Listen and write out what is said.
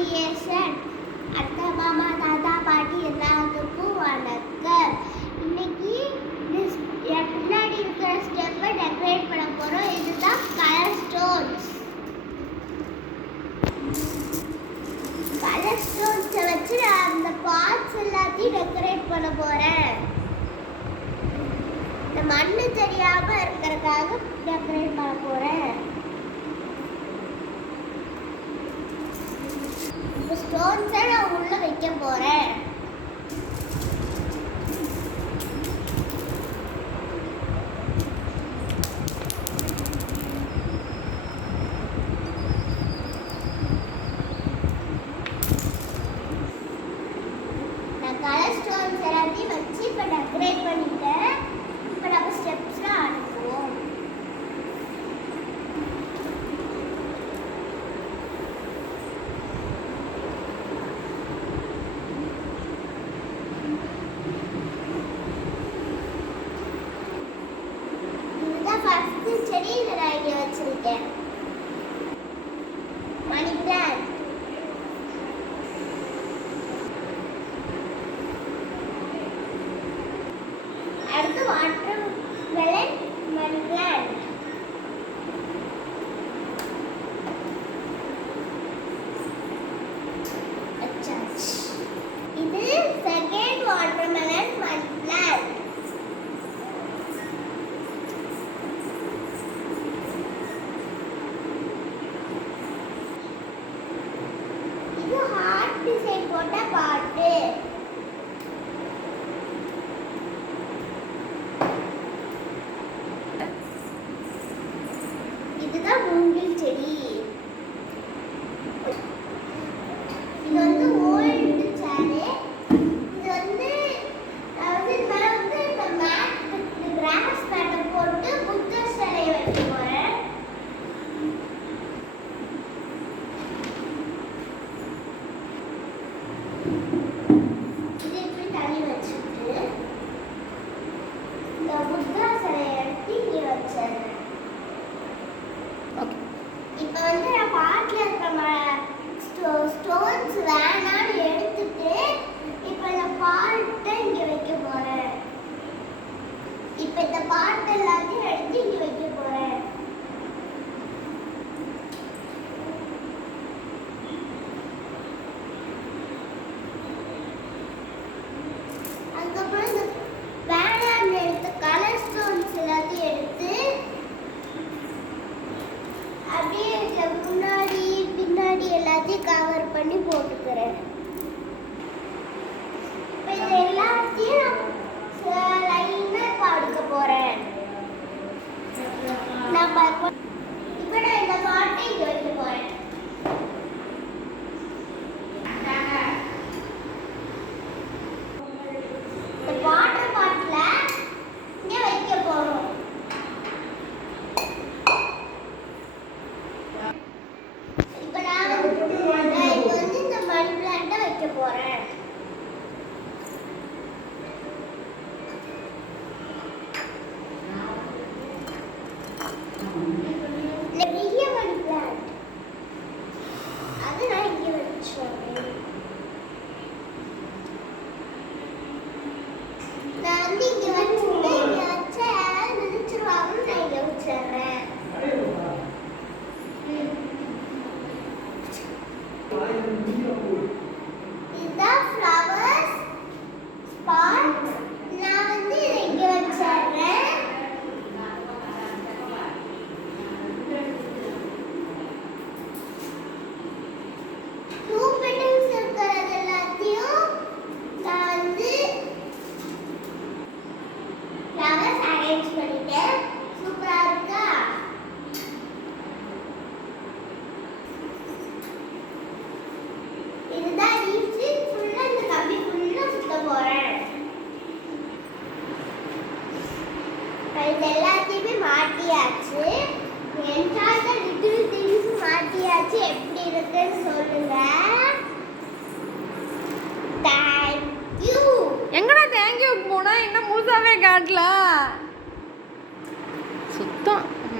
Creation. அத்தை மாமா தாத்தா பாட்டி எல்லாத்துக்கும் வணக்கம். இன்னைக்கு பின்னாடி இருக்கிற ஸ்டெப்பை டெக்கரேட் பண்ண போகிறோம். இதுதான் கலர் ஸ்டோன்ஸ். கலர் ஸ்டோன்ஸை வச்சு நான் அந்த பார்ட்ஸ் எல்லாத்தையும் டெக்கரேட் பண்ண போகிறேன். இந்த மண்ணு தெரியாமல் இருக்கிறதுக்காக டெக்கரேட் பண்ண போகிறேன். ஸ்டோன்ஸை நான் உள்ள வைக்க போறேன். நான் கலர் ஸ்டோன்ஸ் எல்லாத்தையும் வச்சு இப்போ டெக்கரேட் பண்ணிட்டேன். இப்போ நம்ம ஸ்டெப்ஸ்லாம் அனுப்புவோம். செடி நான் இங்கே வச்சிருக்கேன். மணி பிளான்ட், அடுத்து வாட்டர் மெலன், மணி பிளான்ட், இது second watermelon money plant. Design போட்ட பாட்டு. இதுதான் மூங்கில் செடி. இது வந்து ஓல்டு சேரு. இது வந்து இதுல வந்து இந்த மேட், இந்த கிராஸ் மேட்டை போட்டு புத்தர் சிலையை வைக்க போறேன். இது இப்படி தள்ளி வச்சுட்டு இந்த புத்தா சிலையை எடுத்து இங்கே வச்சிடுறேன். இப்போ வந்து நான் பாட்டில் இருக்கிற ஸ்டோன்ஸ் வேணான்னு எடுத்துட்டு இப்போ இந்த பாட்டை இங்கே வைக்க போகிறேன். இப்போ இந்த பாட்டு எல்லாத்தையும் எடுத்து இங்கே வைக்க போகிறேன். அதுக்கப்புறம் இந்த வேணான்னு எடுத்த கலர் ஸ்டோன்ஸ் எல்லாத்தையும் எடுத்து அப்படியே முன்னாடி பின்னாடி எல்லாத்தையும் கவர் பண்ணி போட்டுக்கிறேன். இப்போ இது எல்லாத்தையும் லைனாக பாடுக்க போகிறேன். இப்போ நான் இந்த பாட்டை இங்கே வைக்க போகிறேன். வாட்டர் பாட்டில இங்க வைக்க போறோம். இப்போ நான் வந்து இந்த மணி பிளான்ட்டை வைக்க போறேன். பெரிய மணி பிளான்ட் அது நான் இங்க வச்சேன். நான் வந்து இங்க வச்சுட்டு இங்க வச்ச நினைச்சிருவாங்கன்னு நான் இங்க வச்சிடுறேன்.